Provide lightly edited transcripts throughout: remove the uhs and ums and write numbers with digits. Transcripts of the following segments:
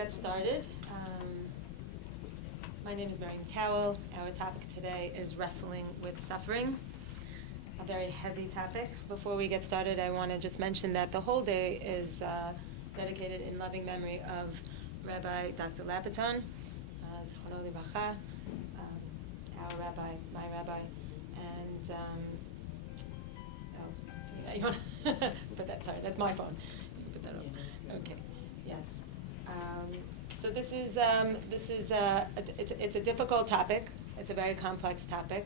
get started. My name is Miriam Tawil. Our topic today is wrestling with suffering, a very heavy topic. Before we get started, I want to just mention that the whole day is dedicated in loving memory of Rabbi Dr. Labaton, Zichrono Livracha, our rabbi, my rabbi, and you want to put that? Sorry, that's my phone. You can put that over. Okay. Yes. So this is it's a difficult topic. It's a very complex topic.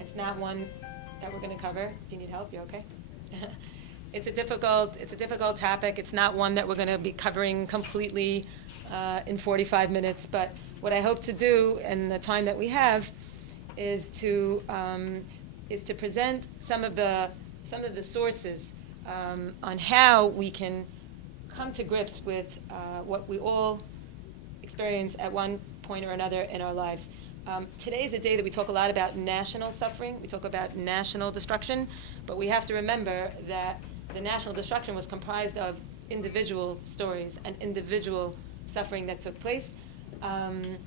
It's not one that we're going to cover. Do you need help? You okay? It's a difficult topic. It's not one that we're going to be covering completely in 45 minutes. But what I hope to do in the time that we have is to present some of the sources on how we can come to grips with what we all experience at one point or another in our lives. Today is a day that we talk a lot about national suffering. We talk about national destruction, but we have to remember that the national destruction was comprised of individual stories and individual suffering that took place. And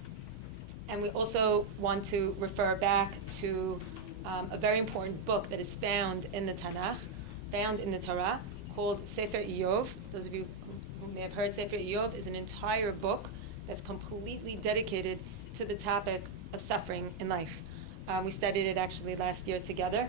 we also want to refer back to a very important book that is found in the Tanakh, found in the Torah, called Sefer Iyov. Those of you who may have heard, Sefer Iyov is an entire book that's completely dedicated to the topic of suffering in life. We studied it actually last year together.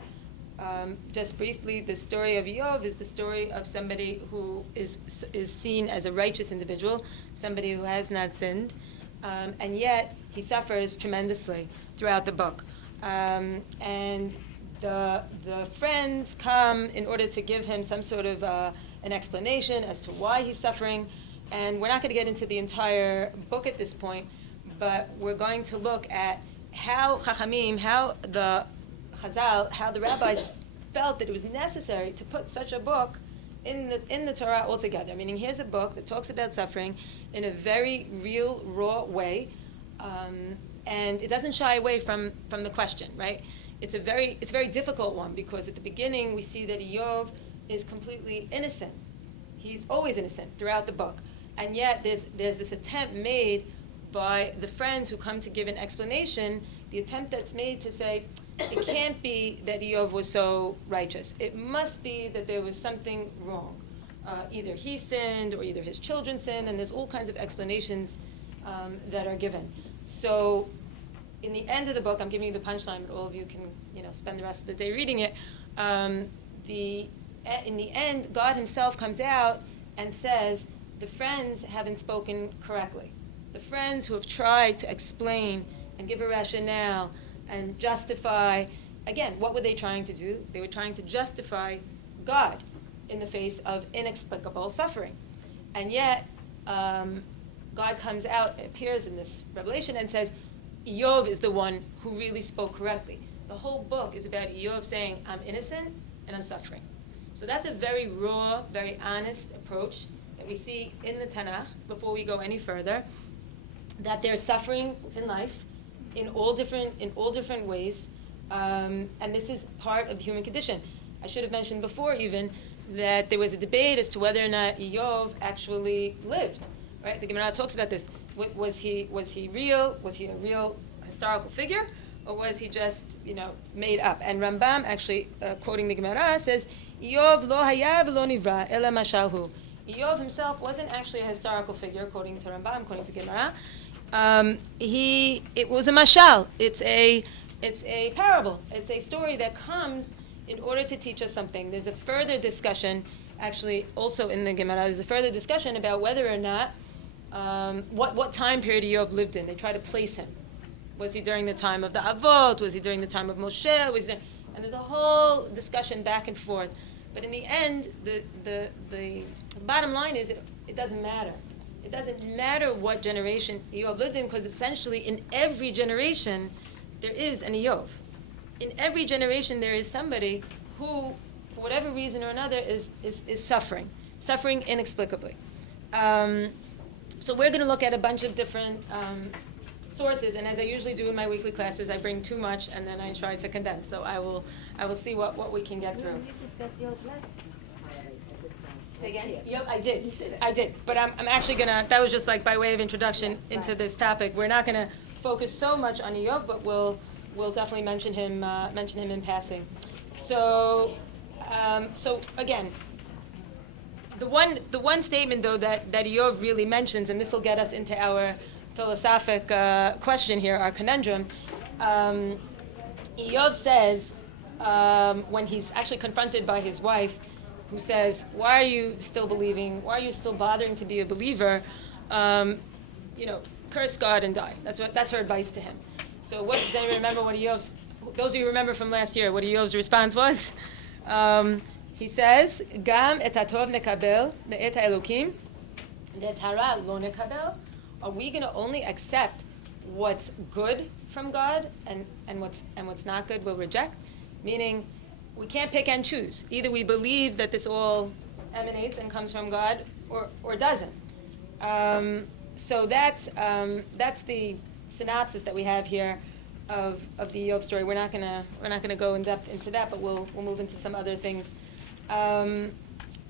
Just briefly, the story of Iyov is the story of somebody who is seen as a righteous individual, somebody who has not sinned, and yet he suffers tremendously throughout the book. And the friends come in order to give him some sort of an explanation as to why he's suffering. And we're not going to get into the entire book at this point, but we're going to look at how Chachamim, how the Chazal, how the rabbis felt that it was necessary to put such a book in the Torah altogether. Meaning, here's a book that talks about suffering in a very real, raw way, and it doesn't shy away from the question, right? It's a very difficult one, because at the beginning we see that Iyov is completely innocent. He's always innocent throughout the book. And yet there's this attempt made by the friends who come to give an explanation, the attempt that's made to say, it can't be that Iyov was so righteous. It must be that there was something wrong. Either he sinned or either his children sinned, and there's all kinds of explanations that are given. So in the end of the book, I'm giving you the punchline, but all of you can spend the rest of the day reading it. In the end, God himself comes out and says, the friends haven't spoken correctly. The friends who have tried to explain and give a rationale and justify, again, what were they trying to do? They were trying to justify God in the face of inexplicable suffering. And yet, God comes out, appears in this revelation and says, Iyov is the one who really spoke correctly. The whole book is about Iyov saying, I'm innocent and I'm suffering. So that's a very raw, very honest approach that we see in the Tanakh before we go any further, that there's suffering in life in all different ways, and this is part of the human condition. I should have mentioned before even that there was a debate as to whether or not Iyov actually lived. Right? The Gemara talks about this. Was he real? Was he a real historical figure, or was he just made up? And Rambam actually, quoting the Gemara, says, "Iyov lo haya v'lo nivra ela mashalhu." Iyov himself wasn't actually a historical figure, according to Rambam, according to Gemara. It was a mashal. It's a parable. It's a story that comes in order to teach us something. There's a further discussion, actually, also in the Gemara. There's a further discussion about whether or not what time period Iyov lived in. They try to place him. Was he during the time of the Avot? Was he during the time of Moshe? And there's a whole discussion back and forth. But in the end, the bottom line is it doesn't matter. It doesn't matter what generation Iyov lived in, because essentially in every generation there is an Iyov. In every generation there is somebody who, for whatever reason or another, is suffering inexplicably. So we're going to look at a bunch of different sources, and as I usually do in my weekly classes, I bring too much and then I try to condense. So I will see what we can get through. You discussed your class. Say again? I did. But I'm actually gonna. That was just like by way of introduction into this topic. We're not gonna focus so much on Eov, but we'll definitely mention him in passing. So again, the one statement though that Eov really mentions, and this will get us into our philosophic question here, our conundrum. Eov says when he's actually confronted by his wife, who says, "Why are you still believing? Why are you still bothering to be a believer? Curse God and die." That's her advice to him. So, what does anyone remember? What Eov's? Those of you remember from last year, what Eov's response was? He says, "Gam et hatov nekabel me'et Elokim, ve'et hara lo nekabel." Are we going to only accept what's good from God and what's not good we'll reject? Meaning, we can't pick and choose. Either we believe that this all emanates and comes from God, or doesn't. So that's the synopsis that we have here of the Eov story. We're not gonna go in depth into that, but we'll move into some other things.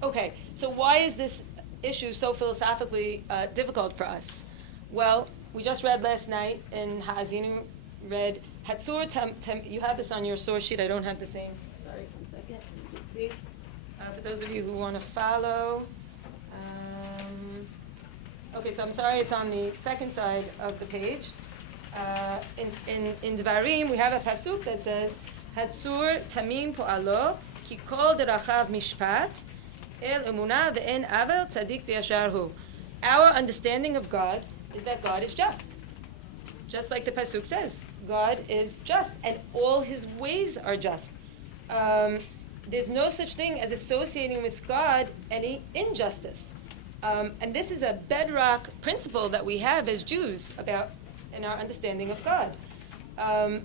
Okay, so why is this issue so philosophically difficult for us? Well, we just read last night in Ha'azinu, read Hatzur you have this on your source sheet. I don't have the same. Sorry, 1 second. Let me just see. For those of you who want to follow. Okay, so I'm sorry, it's on the second side of the page. In Dvarim, we have a pasuk that says, Hatzur tamim po'alo, ki kol derachav mishpat, el emunah ve'en avel tzadik b'yashar hu. Our understanding of God is that God is just. Just like the pasuk says, God is just, and all his ways are just. There's no such thing as associating with God any injustice. And this is a bedrock principle that we have as Jews in our understanding of God.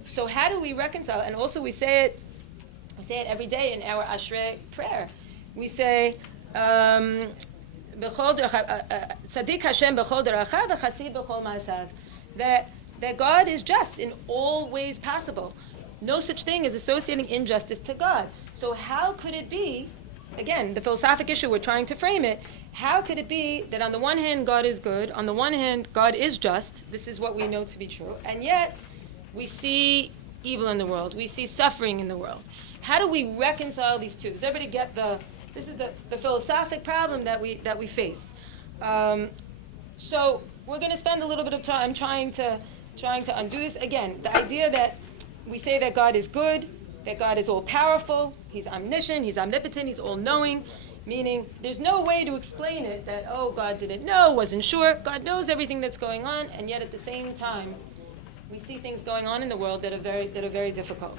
So how do we reconcile? And also we say it every day in our Ashrei prayer. We say, Tzadik Hashem b'chol derachav v'chasid b'chol ma'asav. That God is just in all ways possible. No such thing as associating injustice to God. So how could it be, again, the philosophic issue we're trying to frame it, how could it be that on the one hand God is good, on the one hand God is just, this is what we know to be true, and yet we see evil in the world, we see suffering in the world. How do we reconcile these two? Does everybody get this is the philosophic problem that we face. So we're going to spend a little bit of time trying to undo this. Again, the idea that we say that God is good, that God is all-powerful, he's omniscient, he's omnipotent, he's all-knowing, meaning there's no way to explain it that, God didn't know, wasn't sure. God knows everything that's going on, and yet at the same time, we see things going on in the world that are very difficult.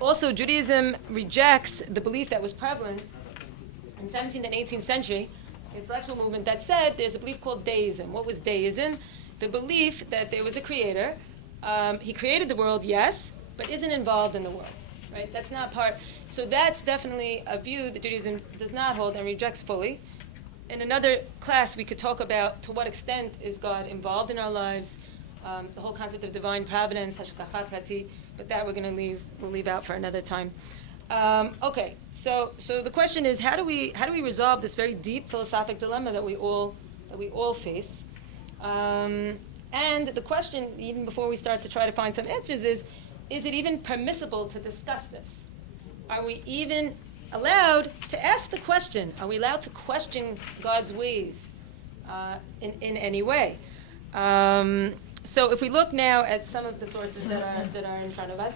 Also, Judaism rejects the belief that was prevalent in 17th and 18th century, intellectual movement that said there's a belief called deism. What was deism? The belief that there was a creator. He created the world, yes, but isn't involved in the world. Right? That's not part. So that's definitely a view that Judaism does not hold and rejects fully. In another class, we could talk about to what extent is God involved in our lives, the whole concept of divine providence, hashgacha prati, but that we'll leave out for another time. Okay, so the question is, how do we resolve this very deep philosophic dilemma that we all face? And the question, even before we start to try to find some answers, is it even permissible to discuss this? Are we even allowed to ask the question? Are we allowed to question God's ways in any way? So if we look now at some of the sources that are in front of us,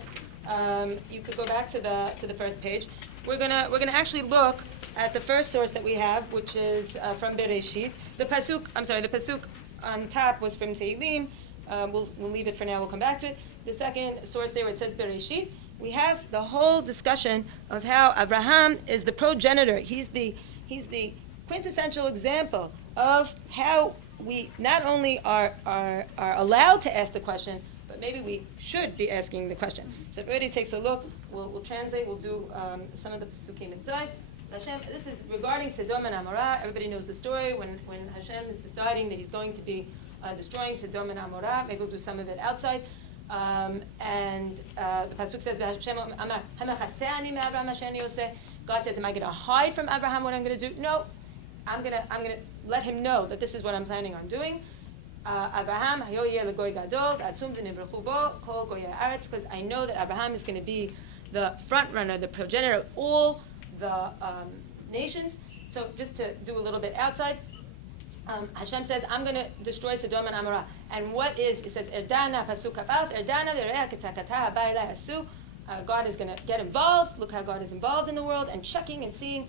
you could go back to the first page. We're gonna actually look at the first source that we have, which is from Bereshit. The pasuk on top was from Teilim. We'll leave it for now. We'll come back to it. The second source there, it says Bereshit. We have the whole discussion of how Abraham is the progenitor. He's the quintessential example of how we not only are allowed to ask the question, but maybe we should be asking the question. So if everybody takes a look, we'll translate. We'll do some of the pasukim inside. Hashem, this is regarding Sodom and Amorah. Everybody knows the story when Hashem is deciding that he's going to be destroying Sodom and Amorah. Maybe we'll do some of it outside. And the pasuk says, "Hashem amar, hamachaseh ani me'Avraham asher ani oseh." God says, am I going to hide from Abraham what I'm going to do? No. I'm going to let him know that this is what I'm planning on doing. Abraham, because I know that Abraham is going to be the front runner, the progenitor of all the nations. So just to do a little bit outside, Hashem says, I'm going to destroy Sodom and Amorah. And what is, it says, Erdana, Pasuk Kafalf, Erdana, Vereah, Ketzakatah, Habayla, Asu. God is going to get involved. Look how God is involved in the world and checking and seeing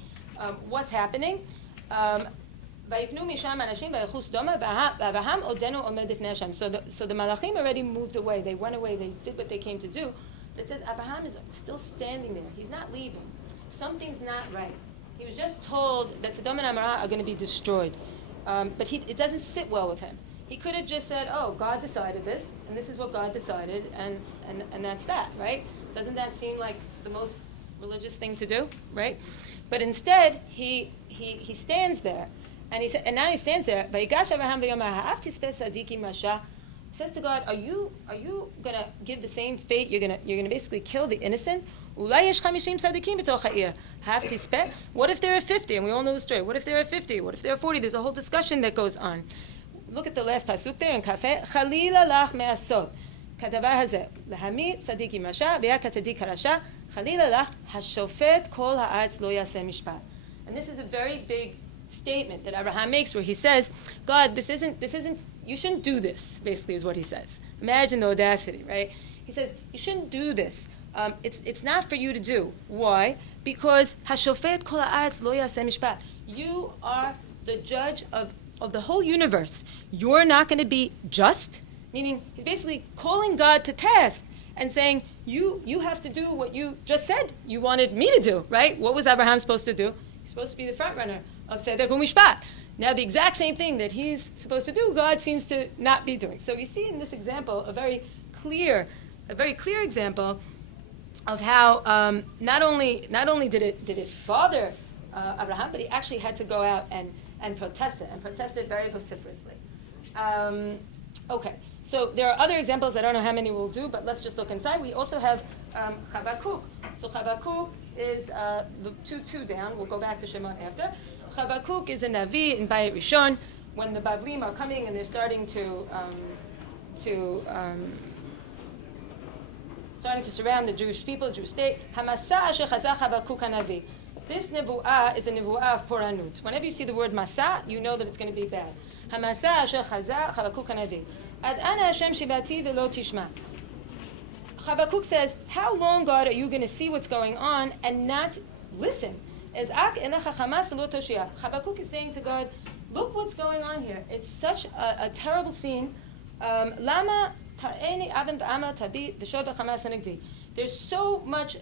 what's happening. So the Malachim already moved away. They went away. They did what they came to do. But it says Abraham is still standing there. He's not leaving. Something's not right. He was just told that Sodom and Amorah are going to be destroyed. But it doesn't sit well with him. He could have just said, oh, God decided this, and this is what God decided, and that's that, right? Doesn't that seem like the most religious thing to do, right? But instead, he stands there, and now he stands there. Vayigash Abraham v'yomer ha'afti spes sadikim rasha. He says to God, are you going to give the same fate? You're going to basically kill the innocent? Ulay yesh 50 sadikim b'toch ha'ir. Ha'afti spes. What if there are 50? And we all know the story. What if there are 50? What if there are 40? There's a whole discussion that goes on. Look at the last pasuk there in Kafeh. Chalila lach me'asot. כדבר הזה, להמית צדיק עם רשע, והיה כצדיק הרשע, חלילה לך, השופט כל הארץ לא יעשה משפט. And this is a very big statement that Abraham makes where he says, God, this isn't, you shouldn't do this, basically is what he says. Imagine the audacity, right? He says, you shouldn't do this. It's not for you to do. Why? Because השופט כל הארץ לא יעשה משפט. You are the judge of the whole universe. You're not going to be just. Meaning, he's basically calling God to task and saying, you have to do what you just said you wanted me to do, right? What was Abraham supposed to do? He's supposed to be the front runner of Seder Mishpat. Now, the exact same thing that he's supposed to do, God seems to not be doing. So we see in this example a very clear example of how not only did it bother Abraham, but he actually had to go out and protest it very vociferously. Okay. So there are other examples. I don't know how many we'll do, but let's just look inside. We also have Chavakuk. So Chavakuk is the two down. We'll go back to Shemot after. Chavakuk is a Navi in Bayit Rishon when the Bavlim are coming and they're starting to surround the Jewish people, Jewish state. Hamasa asher chazah Chavakuk hanavi. This nevuah is a nevuah of poranut. Whenever you see the word masa, you know that it's going to be bad. Hamasa asher chazah Chavakuk hanavi. Ad ana Hashem shivati velo tishma. Chavakuk says, how long, God, are you going to see what's going on and not listen? Chavakuk is saying to God, look what's going on here. It's such a terrible scene. Lama tar'eni aven v'ama tabi v'shod v'chamas hanegdi. There's so much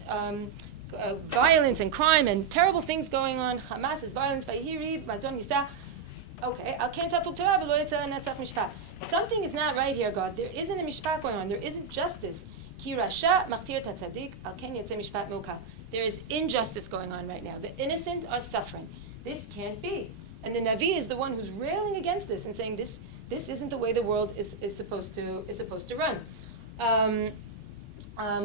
violence and crime and terrible things going on. Hamas is violence. Vayhiri madon yisa. Okay, al ken tafuk Torah v'lo yetza netzach mishpat. Something is not right here, God. There isn't a mishpat going on. There isn't justice. Ki rasha machtir tatzadik al ken yetze mishpat muka. There is injustice going on right now. The innocent are suffering. This can't be. And the Navi is the one who's railing against this and saying this isn't the way the world is supposed to run.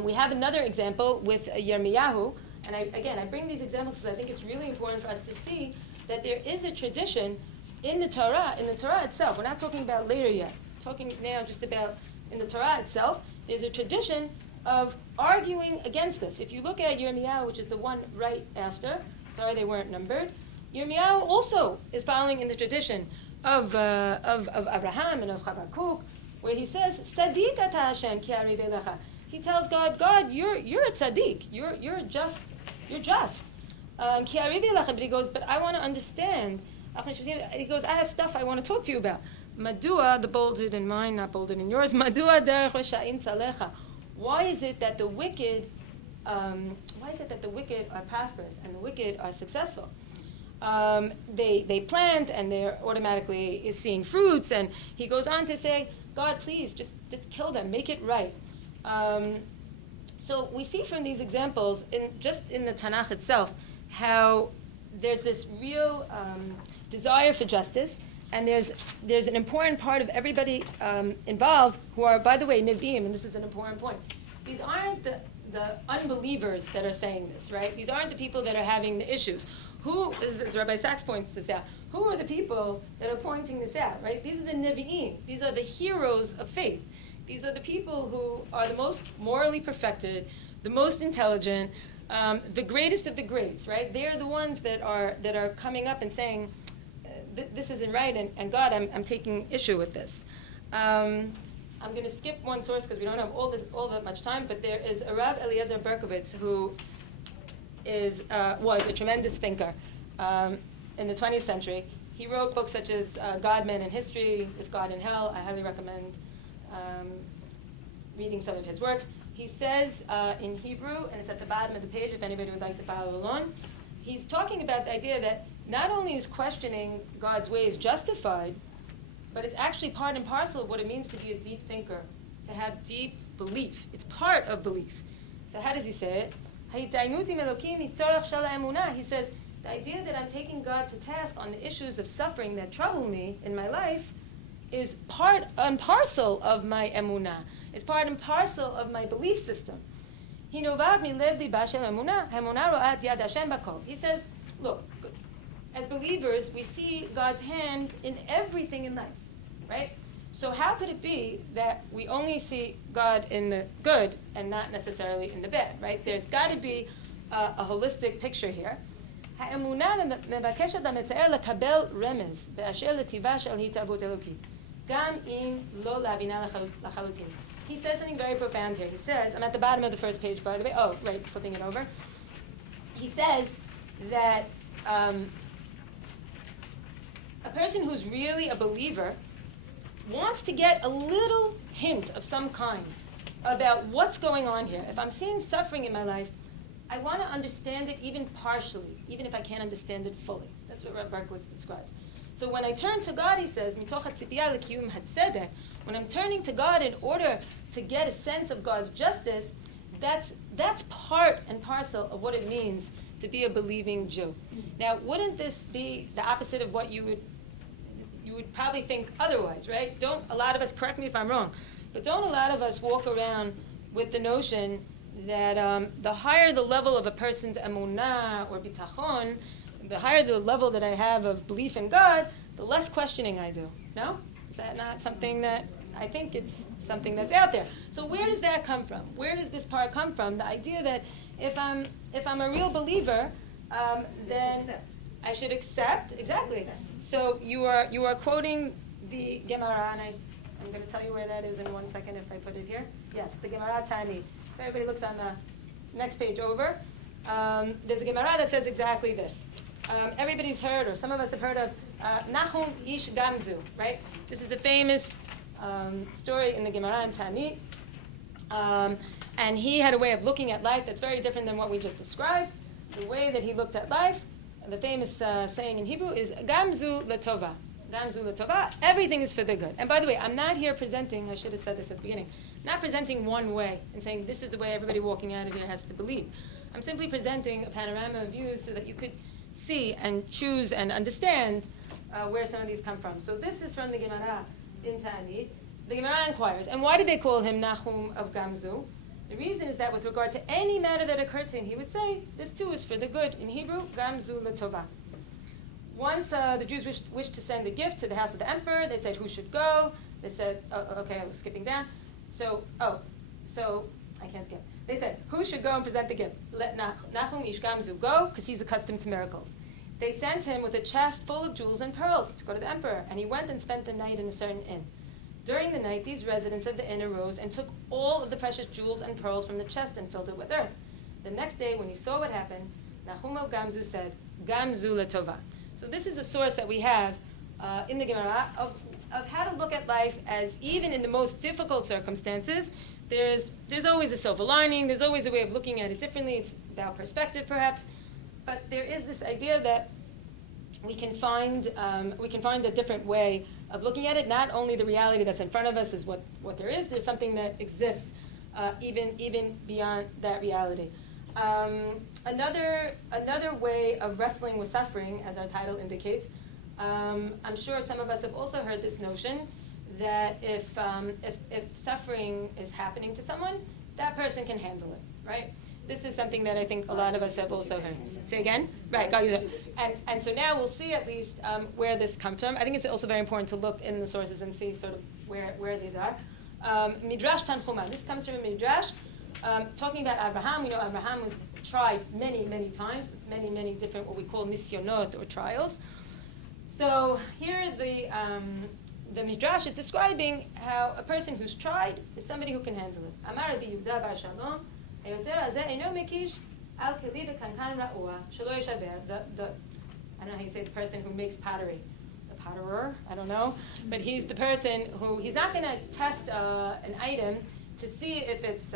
We have another example with Yirmiyahu, and I bring these examples because I think it's really important for us to see that there is a tradition in the Torah itself. We're not talking about later yet. We're talking now just about in the Torah itself. There's a tradition of arguing against this. If you look at Yirmiyahu, which is the one right after, sorry they weren't numbered, Yirmiyahu also is following in the tradition of Abraham and of Chavakuk, where he says, "Tzaddik ata Hashem ki ari belecha." He tells God, you're a tzaddik, you're just. Ki ari belecha, but he goes, but I want to understand. He goes, I have stuff I want to talk to you about. Madua, the bolded in mine, not bolded in yours. Madua derech resha'in salecha. Why is it that the wicked are prosperous and the wicked are successful? They plant and they're automatically seeing fruits. And he goes on to say, God, please just kill them, make it right. So we see from these examples, in the Tanakh itself, how there's this real desire for justice, and there's an important part of everybody involved who are, by the way, Nevi'im, and this is an important point. These aren't the unbelievers that are saying this, right? These aren't the people that are having the issues. This is, as Rabbi Sachs points this out, who are the people that are pointing this out, right? These are the Nevi'im. These are the heroes of faith. These are the people who are the most morally perfected, the most intelligent, the greatest of the greats, right? They're the ones that are coming up and saying, this isn't right, and God, I'm taking issue with this. I'm going to skip one source because we don't have all that much time, but there is a Rav Eliezer Berkovitz who was a tremendous thinker in the 20th century. He wrote books such as God, Man, and History, Is God in Hell? I highly recommend reading some of his works. He says in Hebrew, and it's at the bottom of the page if anybody would like to follow along, he's talking about the idea that not only is questioning God's ways justified, but it's actually part and parcel of what it means to be a deep thinker, to have deep belief. It's part of belief. So how does he say it? He says, the idea that I'm taking God to task on the issues of suffering that trouble me in my life is part and parcel of my emunah. It's part and parcel of my belief system. He says, look, as believers, we see God's hand in everything in life, right? So how could it be that we only see God in the good and not necessarily in the bad, right? There's got to be a holistic picture here. He says something very profound here. He says, I'm at the bottom of the first page, by the way. Oh, right, flipping it over. He says that a person who's really a believer wants to get a little hint of some kind about what's going on here. If I'm seeing suffering in my life, I want to understand it even partially, even if I can't understand it fully. That's what Rabbi Berkowitz describes. So when I turn to God, he says, when I'm turning to God in order to get a sense of God's justice, that's part and parcel of what it means to be a believing Jew. Now, wouldn't this be the opposite of what you would probably think otherwise, right? Don't a lot of us, correct me if I'm wrong, but don't a lot of us walk around with the notion that the higher the level of a person's emunah or bitachon, the higher the level that I have of belief in God, the less questioning I do. No? Is that not something that, I think it's something that's out there. So where does that come from? Where does this part come from? The idea that if I'm a real believer, then I should accept, exactly. So you are quoting the Gemara, and I'm going to tell you where that is in 1 second if I put it here. Yes, the Gemara Ta'anit. If everybody looks on the next page over, there's a Gemara that says exactly this. Everybody's heard, or some of us have heard of Nachum Ish Gamzu, right? This is a famous story in the Gemara and Ta'anit. And he had a way of looking at life that's very different than what we just described. The way that he looked at life, the famous saying in Hebrew is Gamzu Latova. Gamzu Latova, everything is for the good. And by the way, I'm not here presenting, I should have said this at the beginning, not presenting one way and saying this is the way everybody walking out of here has to believe. I'm simply presenting a panorama of views so that you could see and choose and understand where some of these come from. So this is from the Gemara in Ta'anit. The Gemara inquires, and why did they call him Nachum of Gamzu? The reason is that with regard to any matter that occurred to him, he would say, this too is for the good. In Hebrew, Gamzu Latova. Once the Jews wished to send a gift to the house of the emperor, they said, who should go? They said, okay, I was skipping down. So I can't skip. They said, who should go and present the gift? Let Nachum Ish Gamzu go, because he's accustomed to miracles. They sent him with a chest full of jewels and pearls to go to the emperor, and he went and spent the night in a certain inn. During the night, these residents of the inn arose and took all of the precious jewels and pearls from the chest and filled it with earth. The next day, when he saw what happened, Nachum of Gamzu said, Gamzu Latova. So this is a source that we have in the Gemara of how to look at life as, even in the most difficult circumstances, there's always a silver lining, there's always a way of looking at it differently. It's about perspective, perhaps. But there is this idea that we can find a different way of looking at it. Not only the reality that's in front of us is what there is, there's something that exists even beyond that reality. Another way of wrestling with suffering, as our title indicates, I'm sure some of us have also heard this notion that if suffering is happening to someone, that person can handle it, right? This is something that I think a lot of us have also heard. Say again? Right, God uses it. And so now we'll see at least where this comes from. I think it's also very important to look in the sources and see sort of where these are. Midrash Tanchuma. This comes from a Midrash talking about Abraham. We know Abraham was tried many, many times, many different what we call nisyonot or trials. So here the Midrash is describing how a person who's tried is somebody who can handle it. Amar Rabbi Yehuda bar Shalom, hayotzer hazeh eino mekish al keli bekankan ra'ua shelo yishaver. I don't know how you say the person who makes pottery. The potterer, I don't know. But he's the person who, he's not going to test an item to see if it's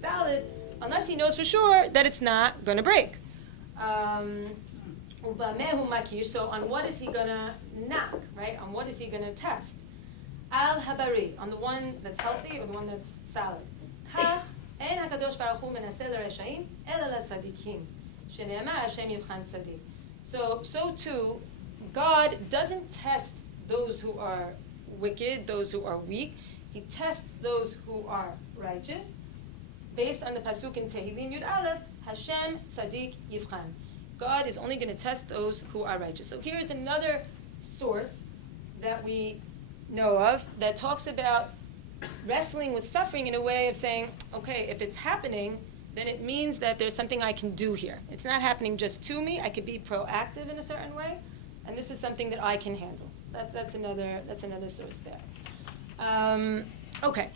solid unless he knows for sure that it's not going to break. So on what is he going to knock, right? On what is he going to test? Al habari, on the one that's healthy or the one that's solid. Kach ein hakadosh baruch hu menaseh l'reshaim ela l'tzadikim shene'emar Hashem yivchan tzadik. So too, God doesn't test those who are wicked, those who are weak. He tests those who are righteous, based on the pasuk in Tehillim Yud Aleph, Hashem tzadik yivchan. God is only going to test those who are righteous. So here's another source that we know of that talks about wrestling with suffering in a way of saying, okay, if it's happening, then it means that there's something I can do here. It's not happening just to me. I could be proactive in a certain way, and this is something that I can handle. That's another source there. Okay.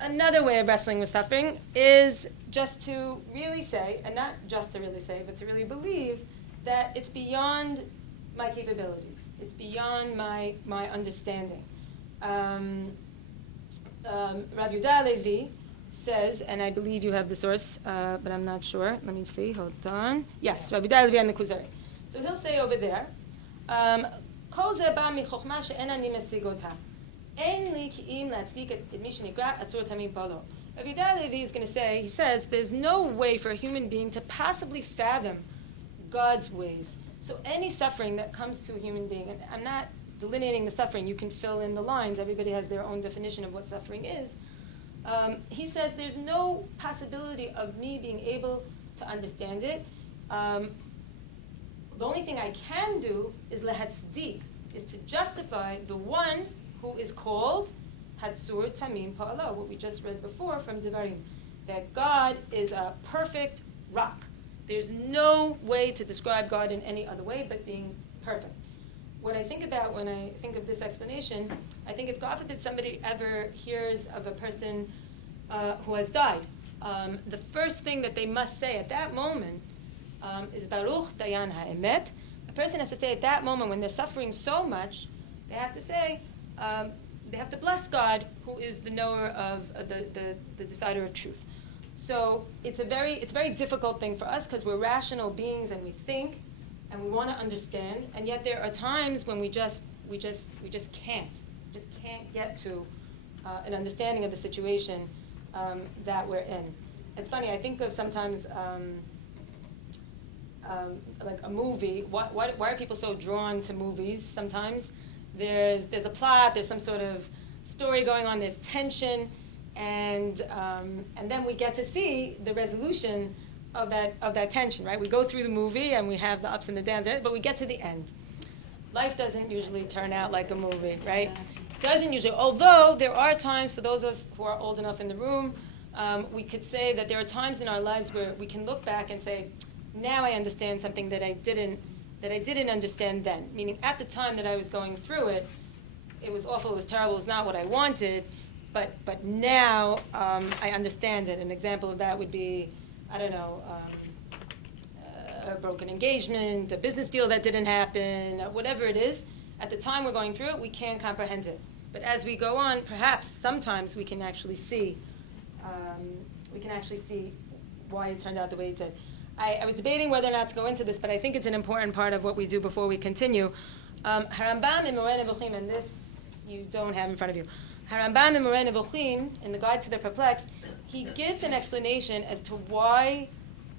Another way of wrestling with suffering is just to really say, and not just to really say, but to really believe that it's beyond my capabilities. It's beyond my understanding. Rabbi Yehuda Levi says, and I believe you have the source, but I'm not sure. Let me see. Hold on. Yes, Rabbi Yehuda Levi and the Kuzari. So he'll say over there, Kol ze ba mi chokhma she'en ani mesigota. Ein li ki'im latzdik et mi shenigra atzur tamim palo. Rabbi Yehuda Levi is going to say, he says, there's no way for a human being to possibly fathom God's ways. So any suffering that comes to a human being, and I'm not delineating the suffering, you can fill in the lines, everybody has their own definition of what suffering is. He says there's no possibility of me being able to understand it. The only thing I can do is lehatzdik, is to justify the one who is called Hatsur Tamim Pa'alo, what we just read before from Devarim, that God is a perfect rock. There's no way to describe God in any other way but being perfect. What I think about when I think of this explanation, I think if God forbid somebody ever hears of a person who has died, the first thing that they must say at that moment is Baruch Dayan Ha'emet. A person has to say at that moment when they're suffering so much, they have to say, they have to bless God, who is the knower of the decider of truth. So it's a very difficult thing for us because we're rational beings and we think and we want to understand, and yet there are times when we just can't get to an understanding of the situation that we're in. It's funny. I think of sometimes like a movie. Why are people so drawn to movies? Sometimes there's a plot, there's some sort of story going on, there's tension, and then we get to see the resolution of that tension, right? We go through the movie and we have the ups and the downs, but we get to the end. Life doesn't usually turn out like a movie, right? Doesn't usually. Although there are times, for those of us who are old enough in the room, we could say that there are times in our lives where we can look back and say, now I understand something that I didn't understand then. Meaning, at the time that I was going through it, it was awful, it was terrible, it was not what I wanted. But now I understand it. An example of that would be, I don't know, a broken engagement, a business deal that didn't happen, whatever it is. At the time we're going through it, we can't comprehend it. But as we go on, perhaps sometimes we can actually see why it turned out the way it did. I was debating whether or not to go into this, but I think it's an important part of what we do before we continue. Harambam in Moreh Nevuchim, and this you don't have in front of you. Harambam in Moreh Nevuchim, in the Guide to the Perplexed, he gives an explanation as to why,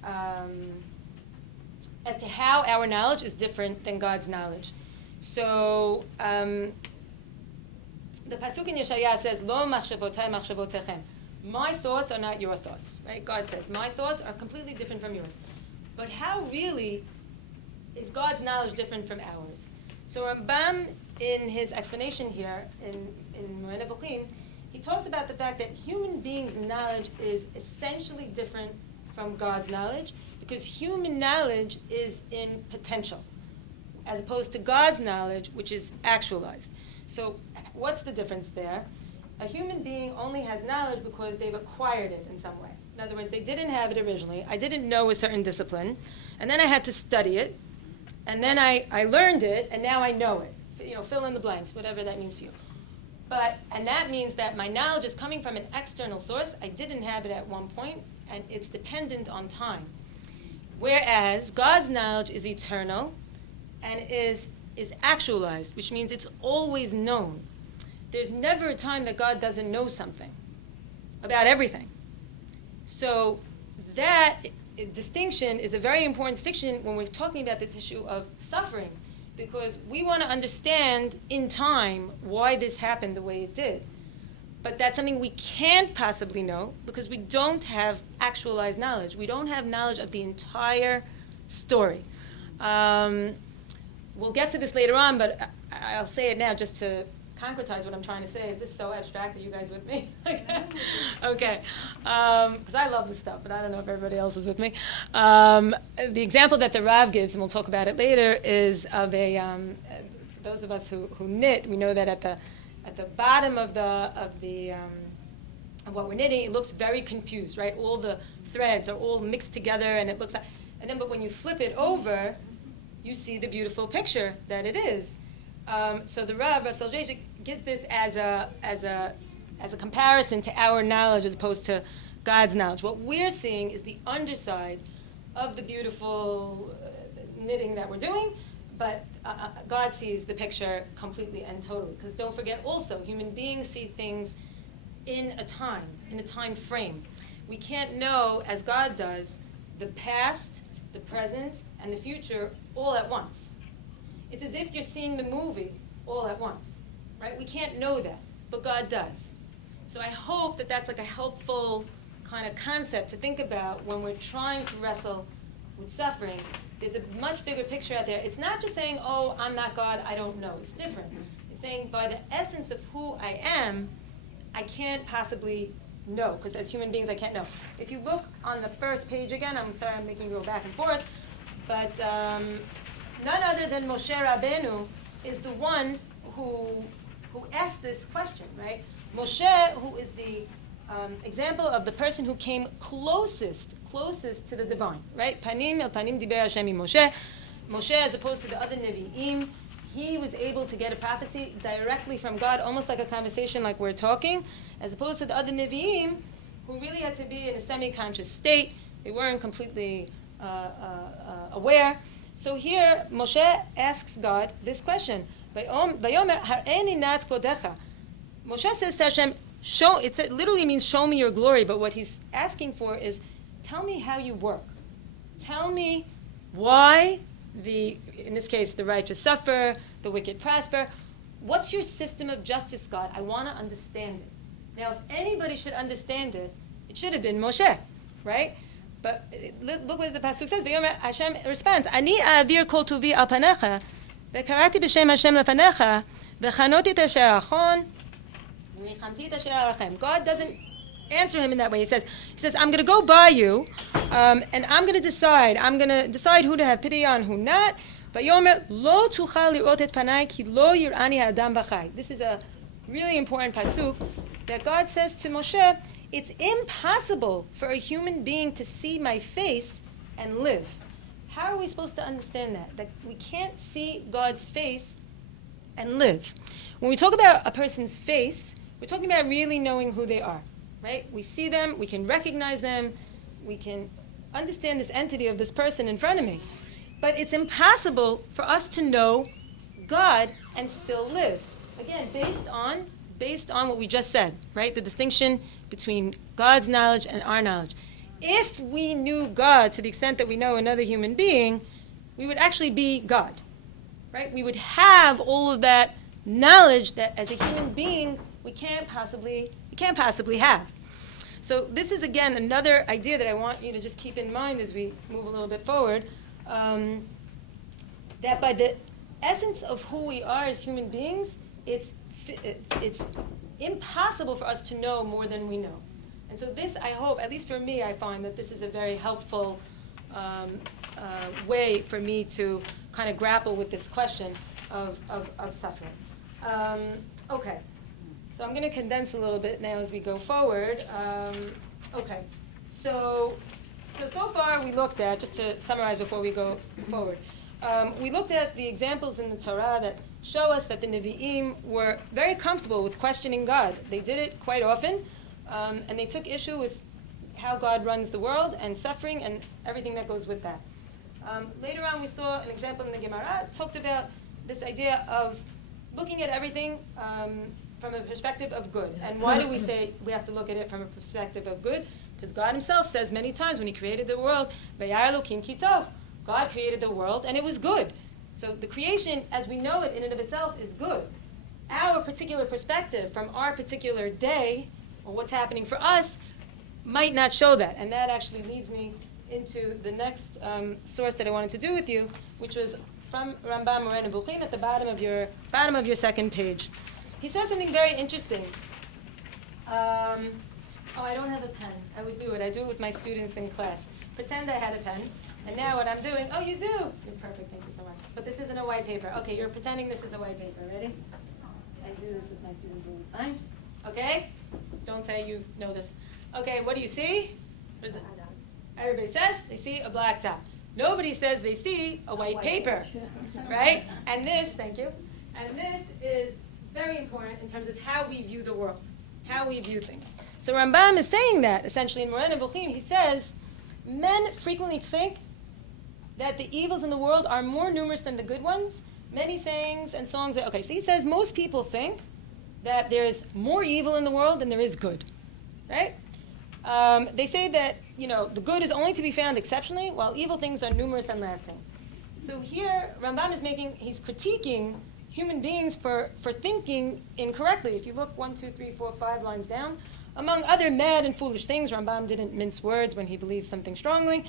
as to how our knowledge is different than God's knowledge. So, the pasuk in Yeshaya says, "Lo machshavotay machshavotechem." my thoughts are not your thoughts, right? God says, my thoughts are completely different from yours. But how really is God's knowledge different from ours? So Rambam, in his explanation here, in Moreh Nevuchim, he talks about the fact that human beings' knowledge is essentially different from God's knowledge, because human knowledge is in potential, as opposed to God's knowledge, which is actualized. So what's the difference there? A human being only has knowledge because they've acquired it in some way. In other words, they didn't have it originally. I didn't know a certain discipline, and then I had to study it, and then I learned it, and now I know it. Fill in the blanks, whatever that means to you. And that means that my knowledge is coming from an external source. I didn't have it at one point, and it's dependent on time. Whereas God's knowledge is eternal and is actualized, which means it's always known. There's never a time that God doesn't know something about everything. So that distinction is a very important distinction when we're talking about this issue of suffering, because we want to understand in time why this happened the way it did. But that's something we can't possibly know because we don't have actualized knowledge. We don't have knowledge of the entire story. We'll get to this later on, but I'll say it now just to concretize what I'm trying to say. Is this so abstract? Are you guys with me? Okay. Because I love this stuff, but I don't know if everybody else is with me. The example that the Rav gives, and we'll talk about it later, is of those of us who knit, we know that at the bottom of what we're knitting, it looks very confused, right? All the threads are all mixed together, and it looks like, but when you flip it over, you see the beautiful picture that it is. So the Rav Solzhenitsyn, gives this as a comparison to our knowledge as opposed to God's knowledge. What we're seeing is the underside of the beautiful knitting that we're doing, but God sees the picture completely and totally. Because don't forget also, human beings see things in a time frame. We can't know, as God does, the past, the present, and the future all at once. It's as if you're seeing the movie all at once, right? We can't know that, but God does. So I hope that that's like a helpful kind of concept to think about when we're trying to wrestle with suffering. There's a much bigger picture out there. It's not just saying, oh, I'm not God, I don't know. It's different. It's saying by the essence of who I am, I can't possibly know, because as human beings, I can't know. If you look on the first page again, I'm sorry I'm making you go back and forth, but none other than Moshe Rabbeinu is the one who asked this question, right? Moshe, who is the example of the person who came closest to the divine, right? Panim el panim diber Hashem im Moshe. Moshe, as opposed to the other Nevi'im, he was able to get a prophecy directly from God, almost like a conversation like we're talking, as opposed to the other Nevi'im, who really had to be in a semi-conscious state. They weren't completely aware. So here, Moshe asks God this question. Vayomer har'eni nat kodecha. Moshe says to Hashem, it literally means show me your glory, but what he's asking for is, tell me how you work. Tell me why in this case, the righteous suffer, the wicked prosper. What's your system of justice, God? I want to understand it. Now, if anybody should understand it, it should have been Moshe, right? But look what the pasuk says. Hashem responds, Ani a'avir kol tuvi al panecha, ve'karati b'shem Hashem lefanecha, ve'chanoti et asher achon, ve'chamti et asher arachem. God doesn't answer him in that way. He says, I'm going to go by you, and I'm going to decide who to have pity on, who not. Vayomer lo tuchal lirot et panai ki lo yirani ha'adam b'chai. This is a really important pasuk that God says to Moshe, it's impossible for a human being to see my face and live. How are we supposed to understand that? That we can't see God's face and live. When we talk about a person's face, we're talking about really knowing who they are, right? We see them, we can recognize them, we can understand this entity of this person in front of me. But it's impossible for us to know God and still live. Again, based on what we just said, right? The distinction between God's knowledge and our knowledge. If we knew God to the extent that we know another human being, we would actually be God, right? We would have all of that knowledge that as a human being we can't possibly have. So this is, again, another idea that I want you to just keep in mind as we move a little bit forward, that by the essence of who we are as human beings, it's impossible for us to know more than we know. And so this, I hope, at least for me, I find that this is a very helpful way for me to kind of grapple with this question of suffering. Okay, so I'm going to condense a little bit now as we go forward. Okay, so far we looked at, just to summarize before we go forward, we looked at the examples in the Torah that show us that the Nevi'im were very comfortable with questioning God. They did it quite often, and they took issue with how God runs the world and suffering and everything that goes with that. Later on, we saw an example in the Gemara. It talked about this idea of looking at everything from a perspective of good. And why do we say we have to look at it from a perspective of good? Because God himself says many times when he created the world, Vayar Elokim ki tov. God created the world and it was good. So the creation, as we know it in and of itself, is good. Our particular perspective from our particular day, or what's happening for us, might not show that. And that actually leads me into the next source that I wanted to do with you, which was from Rambam Moreh Nevuchim at the bottom of your second page. He says something very interesting. I don't have a pen. I would do it. I do it with my students in class. Pretend I had a pen. And now what I'm doing, oh, you do. You're perfect. Thank you so much. But this isn't a white paper. Okay, you're pretending this is a white paper. Ready? I do this with my students all the time. Okay? Don't say you know this. Okay, what do you see? What is it? Everybody says they see a black dot. Nobody says they see a white paper, right? And this, thank you, and this is very important in terms of how we view the world, how we view things. So Rambam is saying that, essentially, in Moreh Nevuchim, he says, men frequently think that the evils in the world are more numerous than the good ones. Many sayings and songs, okay, so he says most people think that there's more evil in the world than there is good, right? They say that, the good is only to be found exceptionally, while evil things are numerous and lasting. So here, Rambam he's critiquing human beings for thinking incorrectly. If you look 1, 2, 3, 4, 5 lines down, among other mad and foolish things, Rambam didn't mince words when he believes something strongly.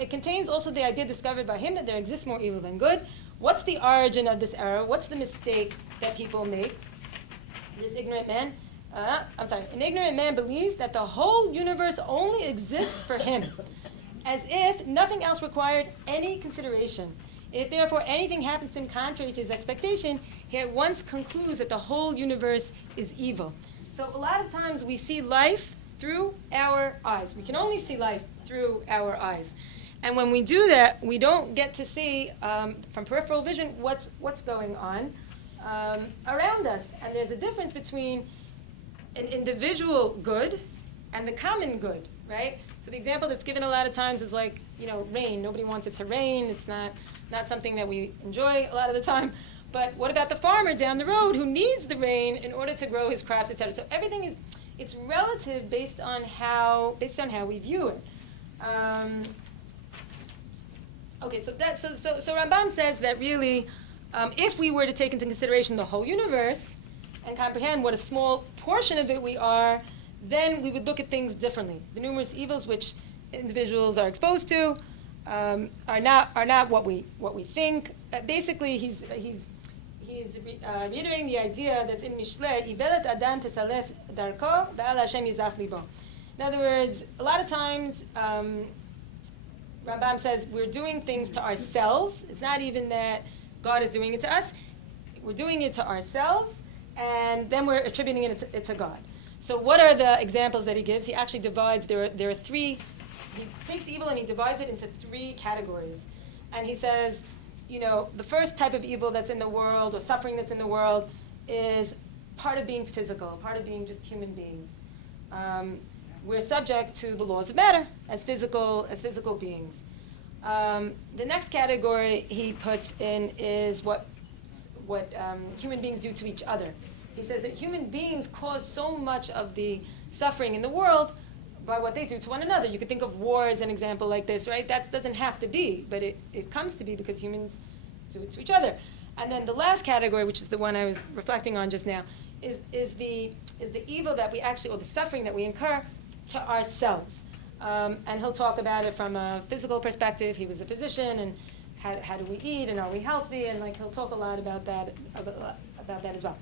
It contains also the idea discovered by him that there exists more evil than good. What's the origin of this error? What's the mistake that people make? This ignorant man, an ignorant man believes that the whole universe only exists for him, as if nothing else required any consideration. If therefore anything happens to him contrary to his expectation, he at once concludes that the whole universe is evil. So a lot of times we see life through our eyes. We can only see life through our eyes. And when we do that, we don't get to see, from peripheral vision, what's going on around us. And there's a difference between an individual good and the common good, right? So the example that's given a lot of times is like, rain. Nobody wants it to rain. It's not something that we enjoy a lot of the time. But what about the farmer down the road who needs the rain in order to grow his crops, etc.? So everything it's relative based on how we view it. Okay, so Rambam says that really, if we were to take into consideration the whole universe and comprehend what a small portion of it we are, then we would look at things differently. The numerous evils which individuals are exposed to are not what we think. Basically, he's reiterating the idea that's in Mishle, Ivelet Adam Tesalef Darko, Ve'al Hashem Yizaf Libo. In other words, a lot of times, Rambam says we're doing things to ourselves. It's not even that God is doing it to us. We're doing it to ourselves, and then we're attributing it to God. So what are the examples that he gives? He actually divides, there are three, he takes evil and he divides it into 3 categories. And he says, the first type of evil that's in the world, or suffering that's in the world, is part of being physical, part of being just human beings. We're subject to the laws of matter as physical beings. The next category he puts in is what human beings do to each other. He says that human beings cause so much of the suffering in the world by what they do to one another. You could think of war as an example like this, right? That doesn't have to be, but it comes to be because humans do it to each other. And then the last category, which is the one I was reflecting on just now, is the evil that we actually, or the suffering that we incur to ourselves. And he'll talk about it from a physical perspective. He was a physician, and how do we eat, and are we healthy, and he'll talk a lot about that as well.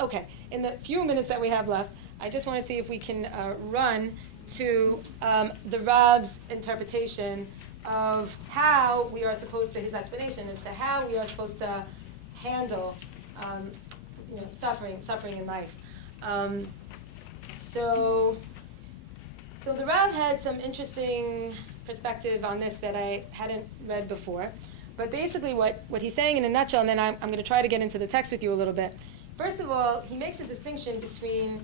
Okay, in the few minutes that we have left, I just want to see if we can run to the Rav's interpretation of how we are supposed to, his explanation as to how we are supposed to handle suffering in life. So the Rav had some interesting perspective on this that I hadn't read before. But basically what he's saying in a nutshell, and then I'm going to try to get into the text with you a little bit. First of all, he makes a distinction between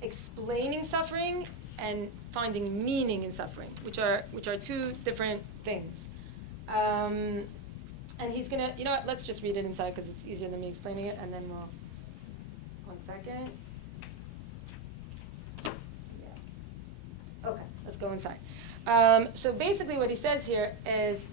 explaining suffering and finding meaning in suffering, which are two different things. And he's going to, let's just read it inside because it's easier than me explaining it, and then we'll, 1 second. Yeah. Okay, let's go inside. So basically what he says here is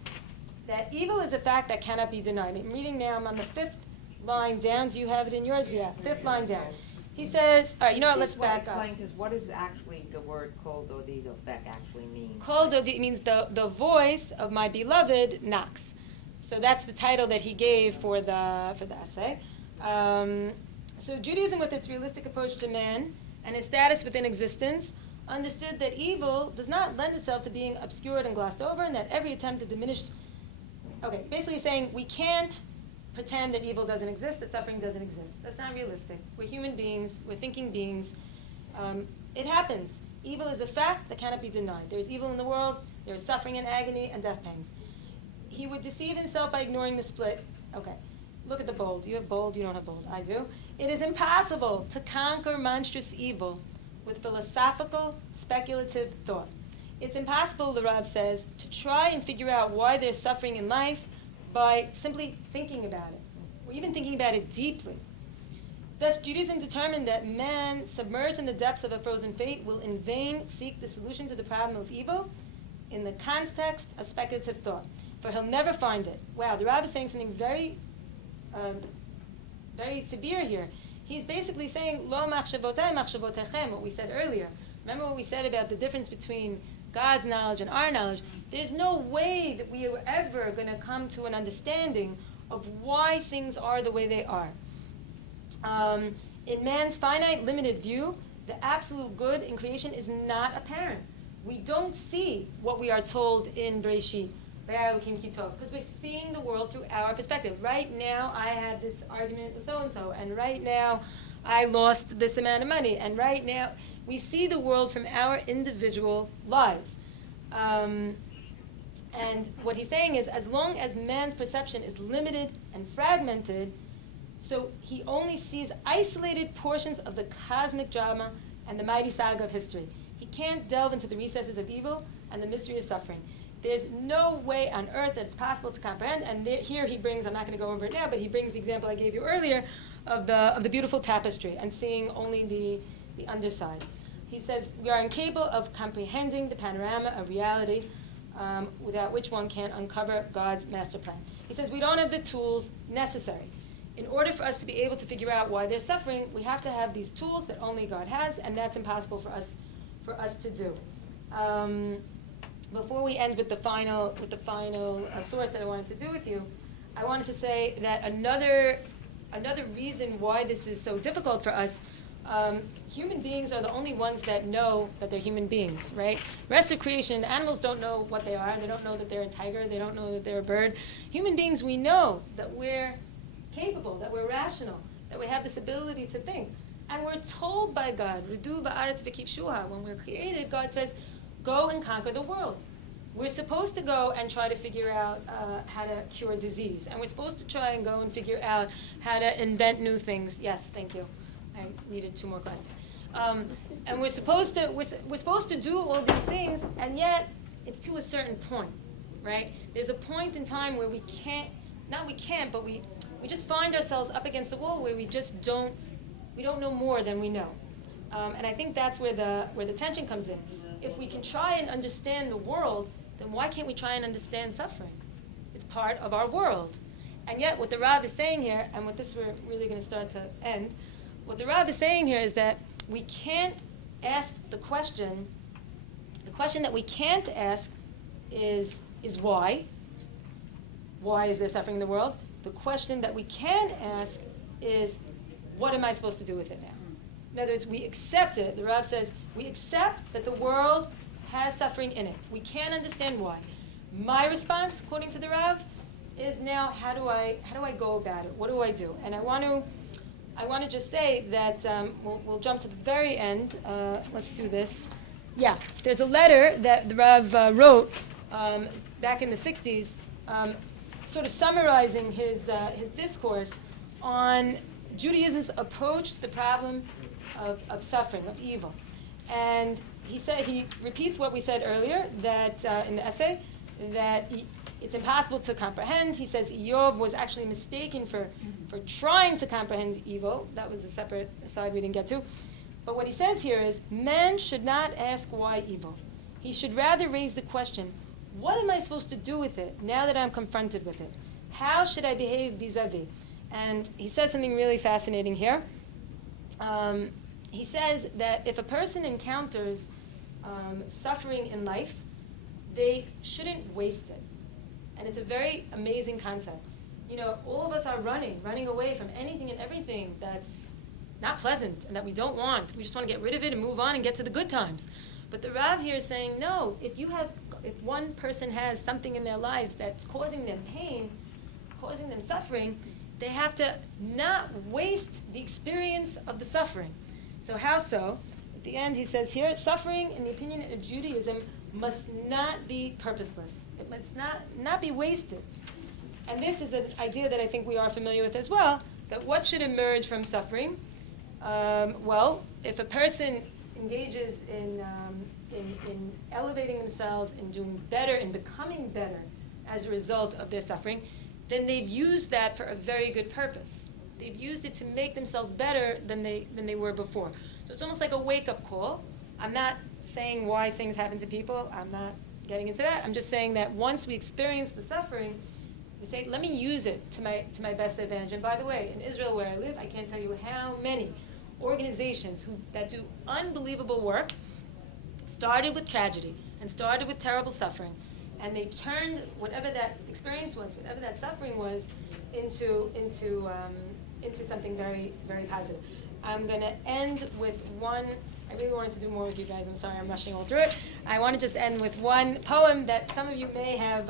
that evil is a fact that cannot be denied. I'm reading now, I'm on the 5th line down. Do you have it in yours? Yeah, 5th line down. He says, all right, let's back up. What does actually the word kol dodi that actually mean? Kol dodi means the voice of my beloved knocks. So that's the title that he gave for the essay. So Judaism, with its realistic approach to man and his status within existence, understood that evil does not lend itself to being obscured and glossed over, and that every attempt to diminish... Okay, basically saying we can't pretend that evil doesn't exist, that suffering doesn't exist. That's not realistic. We're human beings. We're thinking beings. It happens. Evil is a fact that cannot be denied. There is evil in the world. There is suffering and agony and death pangs. He would deceive himself by ignoring the split. Okay, look at the bold. You have bold, you don't have bold. I do. It is impossible to conquer monstrous evil with philosophical, speculative thought. It's impossible, the Rav says, to try and figure out why there's suffering in life by simply thinking about it, or even thinking about it deeply. Thus, Judaism determined that man, submerged in the depths of a frozen fate, will in vain seek the solution to the problem of evil in the context of speculative thought, for he'll never find it. Wow, the Rav is saying something very, very severe here. He's basically saying, Lo machshavotay machshavotechem, what we said earlier. Remember what we said about the difference between God's knowledge and our knowledge? There's no way that we are ever going to come to an understanding of why things are the way they are. In man's finite, limited view, the absolute good in creation is not apparent. We don't see what we are told in Bereshit, because we're seeing the world through our perspective. Right now, I had this argument with so-and-so, and right now, I lost this amount of money, and right now, we see the world from our individual lives. And what he's saying is, as long as man's perception is limited and fragmented, so he only sees isolated portions of the cosmic drama and the mighty saga of history. He can't delve into the recesses of evil and the mystery of suffering. There's no way on earth that it's possible to comprehend. And here he brings, I'm not going to go over it now, but he brings the example I gave you earlier of the beautiful tapestry and seeing only the underside. He says, we are incapable of comprehending the panorama of reality without which one can't uncover God's master plan. He says, we don't have the tools necessary. In order for us to be able to figure out why they're suffering, we have to have these tools that only God has, and that's impossible for us to do. Before we end with the final source that I wanted to do with you, I wanted to say that another reason why this is so difficult for us, human beings are the only ones that know that they're human beings, right? The rest of creation, animals don't know what they are. They don't know that they're a tiger. They don't know that they're a bird. Human beings, we know that we're capable, that we're rational, that we have this ability to think. And we're told by God, Rudu ba'aretz v'kivshuha, when we're created, God says, go and conquer the world. We're supposed to go and try to figure out how to cure disease. And we're supposed to try and go and figure out how to invent new things. Yes, thank you. I needed 2 more classes. And we're supposed to do all these things, and yet it's to a certain point, right? There's a point in time where we just find ourselves up against the wall where we don't know more than we know. And I think that's where the tension comes in. If we can try and understand the world, then why can't we try and understand suffering? It's part of our world. And yet what the Rav is saying here, and with this we're really going to start to end, what the Rav is saying here is that we can't asked the question that we can't ask is why? Why is there suffering in the world? The question that we can ask is, what am I supposed to do with it now? In other words, we accept it. The Rav says, we accept that the world has suffering in it. We can't understand why. My response, according to the Rav, is now, how do I go about it? What do I do? And I want to just say that we'll jump to the very end. Let's do this. Yeah, there's a letter that the Rav wrote back in the 60s, sort of summarizing his discourse on Judaism's approach to the problem of suffering, of evil. And he repeats what we said earlier, that in the essay, that it's impossible to comprehend. He says Eov was actually mistaken for trying to comprehend evil. That was a separate aside we didn't get to. But what he says here is, man should not ask why evil. He should rather raise the question, what am I supposed to do with it now that I'm confronted with it? How should I behave vis-a-vis? And he says something really fascinating here. He says that if a person encounters suffering in life, they shouldn't waste it. And it's a very amazing concept. You know, all of us are running away from anything and everything that's not pleasant and that we don't want. We just want to get rid of it and move on and get to the good times. But the Rav here is saying, no, if one person has something in their lives that's causing them pain, causing them suffering, they have to not waste the experience of the suffering. So how so? At the end he says here, suffering, in the opinion of Judaism, must not be purposeless. It must not be wasted. And this is an idea that I think we are familiar with as well, that what should emerge from suffering? Well, if a person engages in elevating themselves, in doing better, in becoming better as a result of their suffering, then they've used that for a very good purpose. They've used it to make themselves better than they were before. So it's almost like a wake-up call. I'm not saying why things happen to people. I'm not getting into that. I'm just saying that once we experience the suffering, we say, let me use it to my best advantage. And by the way, in Israel where I live, I can't tell you how many organizations that do unbelievable work started with tragedy and started with terrible suffering, and they turned whatever that experience was, whatever that suffering was, into something very, very positive. I'm going to end with one. I really wanted to do more with you guys. I'm sorry, I'm rushing all through it. I want to just end with one poem that some of you may have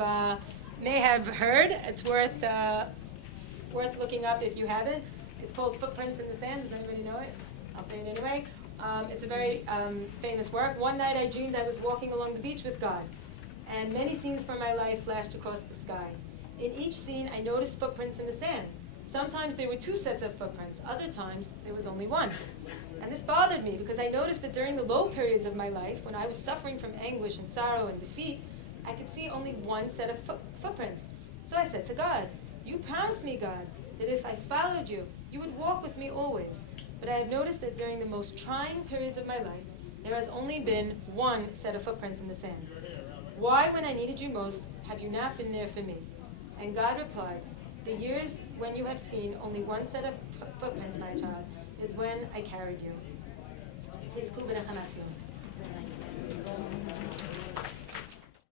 heard. It's worth looking up if you haven't. It's called Footprints in the Sand. Does anybody know it? I'll say it anyway. It's a very famous work. One night I dreamed I was walking along the beach with God, and many scenes from my life flashed across the sky. In each scene, I noticed footprints in the sand. Sometimes there were 2 sets of footprints. Other times, there was only 1. And this bothered me because I noticed that during the low periods of my life, when I was suffering from anguish and sorrow and defeat, I could see only 1 set of footprints. So I said to God, you promised me, God, that if I followed you, you would walk with me always. But I have noticed that during the most trying periods of my life, there has only been 1 set of footprints in the sand. Why, when I needed you most, have you not been there for me? And God replied, the years when you have seen only 1 set of footprints, my child, is when I carried you.